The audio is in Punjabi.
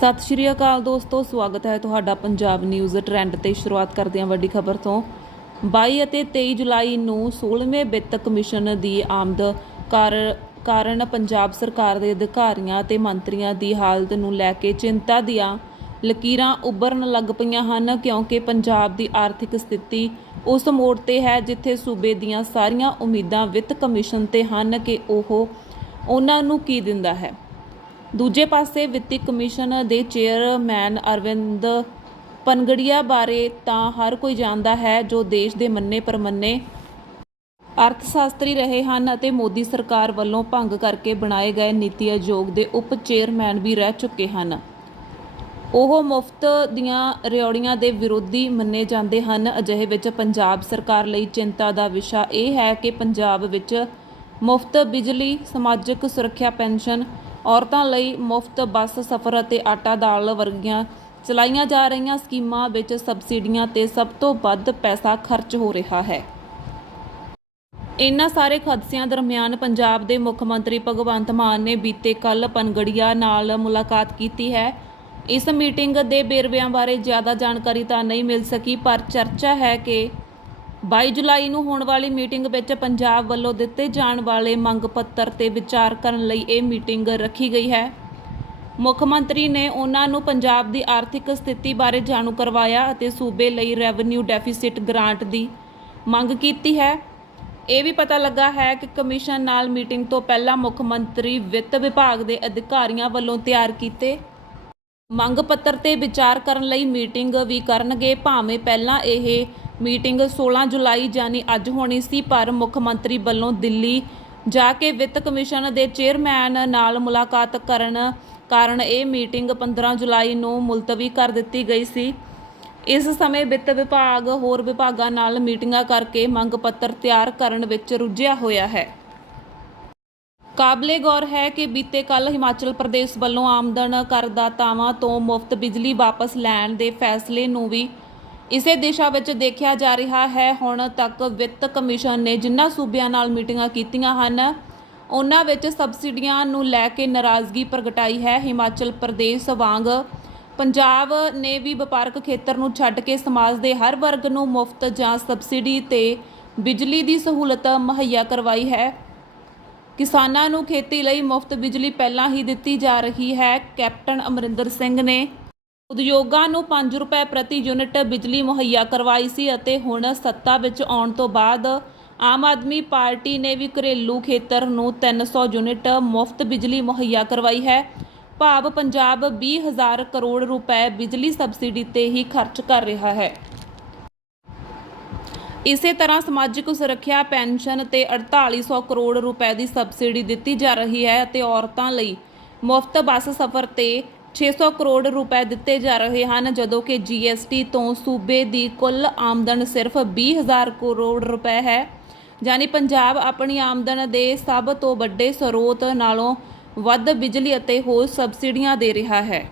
ਸਤਿ ਸ਼੍ਰੀ ਅਕਾਲ ਦੋਸਤੋ, ਸਵਾਗਤ ਹੈ ਤੁਹਾਡਾ ਪੰਜਾਬ ਨਿਊਜ਼ ਟ੍ਰੈਂਡ ਤੇ ਸ਼ੁਰੂਆਤ ਕਰਦੇ ਹਾਂ ਵੱਡੀ ਖਬਰ ਤੋਂ। 22 ਅਤੇ 23 ਜੁਲਾਈ ਨੂੰ 16ਵੇਂ ਵਿੱਤ ਕਮਿਸ਼ਨ ਦੀ ਆਮਦ ਕਾਰ- ਕਾਰਨ ਪੰਜਾਬ ਸਰਕਾਰ ਦੇ ਅਧਿਕਾਰੀਆਂ ਤੇ ਮੰਤਰੀਆਂ ਦੀ ਹਾਲਤ ਨੂੰ ਲੈ ਕੇ ਚਿੰਤਾ ਦੀਆਂ ਲਕੀਰਾਂ ਉੱਭਰਨ ਲੱਗ ਪਈਆਂ ਹਨ, ਕਿਉਂਕਿ ਪੰਜਾਬ ਦੀ ਆਰਥਿਕ ਸਥਿਤੀ ਉਸ ਮੋੜ ਤੇ ਹੈ ਜਿੱਥੇ ਸੂਬੇ ਦੀਆਂ ਸਾਰੀਆਂ ਉਮੀਦਾਂ ਵਿੱਤ ਕਮਿਸ਼ਨ ਤੇ ਹਨ ਕਿ ਉਹ ਉਹਨਾਂ ਨੂੰ ਕੀ ਦਿੰਦਾ ਹੈ। ਦੂਜੇ ਪਾਸੇ ਵਿੱਤੀ ਕਮਿਸ਼ਨ ਦੇ ਚੇਅਰਮੈਨ ਅਰਵਿੰਦ ਪਨਗੜੀਆ ਬਾਰੇ ਤਾਂ ਹਰ ਕੋਈ ਜਾਣਦਾ ਹੈ ਜੋ ਦੇਸ਼ ਦੇ ਮੰਨੇ ਪਰਮੰਨੇ ਅਰਥ ਸ਼ਾਸਤਰੀ ਰਹੇ ਹਨ ਅਤੇ ਮੋਦੀ ਸਰਕਾਰ ਵੱਲੋਂ ਭੰਗ ਕਰਕੇ ਬਣਾਏ ਗਏ ਨੀਤੀ ਆਯੋਗ ਦੇ ਉਪ ਚੇਅਰਮੈਨ ਵੀ ਰਹਿ ਚੁੱਕੇ ਹਨ। ਉਹ ਮੁਫਤ ਦੀਆਂ ਰਿਓੜੀਆਂ ਦੇ ਵਿਰੋਧੀ ਮੰਨੇ ਜਾਂਦੇ ਹਨ। ਅਜਿਹੇ ਵਿੱਚ ਪੰਜਾਬ ਸਰਕਾਰ ਲਈ ਚਿੰਤਾ ਦਾ ਵਿਸ਼ਾ ਇਹ ਹੈ ਕਿ ਪੰਜਾਬ ਵਿੱਚ ਮੁਫਤ ਬਿਜਲੀ, ਸਮਾਜਿਕ ਸੁਰੱਖਿਆ ਪੈਨਸ਼ਨ ਔਰਤਾਂ ਲਈ ਮੁਫਤ ਬੱਸ, ਸਫ਼ਰ ਅਤੇ ਆਟਾ ਦਾਲ ਵਰਗੀਆਂ ਚਲਾਈਆਂ ਜਾ ਰਹੀਆਂ ਸਕੀਮਾਂ ਵਿੱਚ ਸਬਸਿਡੀਆਂ ਤੇ ਸਭ ਤੋਂ ਵੱਧ ਪੈਸਾ ਖਰਚ ਹੋ ਰਿਹਾ ਹੈ। ਇਨ੍ਹਾਂ ਸਾਰੇ ਖਦਸਿਆਂ ਦਰਮਿਆਨ ਪੰਜਾਬ ਦੇ ਮੁੱਖ ਮੰਤਰੀ ਭਗਵੰਤ ਮਾਨ ਨੇ ਬੀਤੇ ਕੱਲ ਪਨਗੜੀਆ ਨਾਲ ਮੁਲਾਕਾਤ ਕੀਤੀ ਹੈ। ਇਸ ਮੀਟਿੰਗ ਦੇ ਵੇਰਵਿਆਂ ਬਾਰੇ ਜ਼ਿਆਦਾ ਜਾਣਕਾਰੀ ਤਾਂ ਨਹੀਂ ਮਿਲ ਸਕੀ, ਪਰ ਚਰਚਾ ਹੈ ਕਿ 22 ਜੁਲਾਈ ਨੂੰ ਹੋਣ ਵਾਲੀ ਮੀਟਿੰਗ ਵਿੱਚ ਪੰਜਾਬ ਵੱਲੋਂ ਦਿੱਤੇ ਜਾਣ ਵਾਲੇ ਮੰਗ ਪੱਤਰ ਤੇ ਵਿਚਾਰ ਕਰਨ ਲਈ ਇਹ ਮੀਟਿੰਗ ਰੱਖੀ ਗਈ ਹੈ। ਮੁੱਖ ਮੰਤਰੀ ਨੇ ਉਹਨਾਂ ਨੂੰ ਪੰਜਾਬ ਦੀ ਆਰਥਿਕ ਸਥਿਤੀ ਬਾਰੇ ਜਾਣੂ ਕਰਵਾਇਆ ਅਤੇ ਸੂਬੇ ਲਈ ਰੈਵਨਿਊ ਡੈਫਿਸਿਟ ਗ੍ਰਾਂਟ ਦੀ ਮੰਗ ਕੀਤੀ ਹੈ। ਇਹ ਵੀ ਪਤਾ ਲੱਗਾ ਹੈ ਕਿ ਕਮਿਸ਼ਨ ਨਾਲ ਮੀਟਿੰਗ ਤੋਂ ਪਹਿਲਾਂ ਮੁੱਖ ਮੰਤਰੀ ਵਿੱਤ ਵਿਭਾਗ ਦੇ ਅਧਿਕਾਰੀਆਂ ਵੱਲੋਂ ਤਿਆਰ ਕੀਤੇ ਮੰਗ ਪੱਤਰ ਤੇ ਵਿਚਾਰ ਕਰਨ ਲਈ ਮੀਟਿੰਗ ਵੀ ਕਰਨਗੇ। ਭਾਵੇਂ ਪਹਿਲਾਂ ਇਹ ਮੀਟਿੰਗ 16 ਜੁਲਾਈ ਯਾਨੀ ਅੱਜ ਹੋਣੀ ਸੀ, ਪਰ ਮੁੱਖ ਮੰਤਰੀ ਵੱਲੋਂ ਦਿੱਲੀ ਜਾ ਕੇ ਵਿੱਤ ਕਮਿਸ਼ਨ ਦੇ ਚੇਅਰਮੈਨ ਨਾਲ ਮੁਲਾਕਾਤ ਕਰਨ ਕਾਰਨ ਇਹ ਮੀਟਿੰਗ 15 ਜੁਲਾਈ ਨੂੰ ਮੁਲਤਵੀ ਕਰ ਦਿੱਤੀ ਗਈ ਸੀ। ਇਸ ਸਮੇਂ ਵਿੱਤ ਵਿਭਾਗ ਹੋਰ ਵਿਭਾਗਾਂ ਨਾਲ ਮੀਟਿੰਗਾਂ ਕਰਕੇ ਮੰਗ ਪੱਤਰ ਤਿਆਰ ਕਰਨ ਵਿੱਚ ਰੁੱਝਿਆ ਹੋਇਆ ਹੈ। ਕਾਬਲੇ ਗੌਰ ਹੈ ਕਿ ਬੀਤੇ ਕੱਲ ਹਿਮਾਚਲ ਪ੍ਰਦੇਸ਼ ਵੱਲੋਂ ਆਮਦਨ ਕਰਦਾਤਾਵਾਂ ਤੋਂ ਮੁਫਤ ਬਿਜਲੀ ਵਾਪਸ ਲੈਣ ਦੇ ਫੈਸਲੇ ਨੂੰ ਵੀ ਇਸੇ ਦਿਸ਼ਾ ਵਿੱਚ ਦੇਖਿਆ ਜਾ ਰਿਹਾ ਹੈ। ਹੁਣ ਤੱਕ ਵਿੱਤ ਕਮਿਸ਼ਨ ਨੇ ਜਿਨ੍ਹਾਂ ਸੂਬਿਆਂ ਨਾਲ ਮੀਟਿੰਗਾਂ ਕੀਤੀਆਂ ਹਨ, ਉਹਨਾਂ ਵਿੱਚ ਸਬਸਿਡੀਆਂ ਨੂੰ ਲੈ ਕੇ ਨਾਰਾਜ਼ਗੀ ਪ੍ਰਗਟਾਈ ਹੈ। ਹਿਮਾਚਲ ਪ੍ਰਦੇਸ਼ ਵਾਂਗ ਪੰਜਾਬ ਨੇ ਵੀ ਵਪਾਰਕ ਖੇਤਰ ਨੂੰ ਛੱਡ ਕੇ ਸਮਾਜ ਦੇ ਹਰ ਵਰਗ ਨੂੰ ਮੁਫਤ ਜਾਂ ਸਬਸਿਡੀ ਤੇ ਬਿਜਲੀ ਦੀ ਸਹੂਲਤ ਮੁਹੱਈਆ ਕਰਵਾਈ ਹੈ। ਕਿਸਾਨਾਂ ਨੂੰ ਖੇਤੀ ਲਈ ਮੁਫਤ ਬਿਜਲੀ ਪਹਿਲਾਂ ਹੀ ਦਿੱਤੀ ਜਾ ਰਹੀ ਹੈ। ਕੈਪਟਨ ਅਮਰਿੰਦਰ ਸਿੰਘ ਨੇ ਉਦਯੋਗਾਂ ਨੂੰ 5 ਰੁਪਏ ਪ੍ਰਤੀ ਯੂਨਿਟ ਬਿਜਲੀ ਮੁਹੱਈਆ ਕਰਵਾਈ ਸੀ ਅਤੇ ਹੁਣ ਸੱਤਾ ਵਿੱਚ ਆਉਣ ਤੋਂ ਬਾਅਦ ਆਮ ਆਦਮੀ ਪਾਰਟੀ ਨੇ ਵੀ ਘਰੇਲੂ ਖੇਤਰ ਨੂੰ 300 ਯੂਨਿਟ ਮੁਫਤ ਬਿਜਲੀ ਮੁਹੱਈਆ ਕਰਵਾਈ ਹੈ। ਭਾਵ ਪੰਜਾਬ 20000 ਕਰੋੜ ਰੁਪਏ ਬਿਜਲੀ ਸਬਸਿਡੀ ਤੇ ਹੀ ਖਰਚ ਕਰ ਰਿਹਾ ਹੈ। ਇਸੇ ਤਰ੍ਹਾਂ ਸਮਾਜਿਕ ਸੁਰੱਖਿਆ, ਪੈਨਸ਼ਨ ਤੇ 4800 ਕਰੋੜ ਰੁਪਏ ਦੀ ਸਬਸਿਡੀ ਦਿੱਤੀ ਜਾ ਰਹੀ ਹੈ ਅਤੇ ਔਰਤਾਂ ਲਈ ਮੁਫਤ ਬੱਸ ਸਫ਼ਰ ਤੇ 600 ਕਰੋੜ ਰੁਪਏ ਦਿੱਤੇ ਜਾ ਰਹੇ ਹਨ, ਜਦੋਂ ਕਿ GST ਤੋਂ ਸੂਬੇ ਦੀ ਕੁੱਲ ਆਮਦਨ ਸਿਰਫ 20000 ਕਰੋੜ ਰੁਪਏ ਹੈ। ਯਾਨੀ ਪੰਜਾਬ ਆਪਣੀ ਆਮਦਨ ਦੇ ਸਭ ਤੋਂ ਵੱਡੇ ਸਰੋਤ ਨਾਲੋਂ ਵੱਧ ਬਿਜਲੀ ਅਤੇ ਹੋਰ ਸਬਸਿਡੀਆਂ ਦੇ ਰਿਹਾ ਹੈ।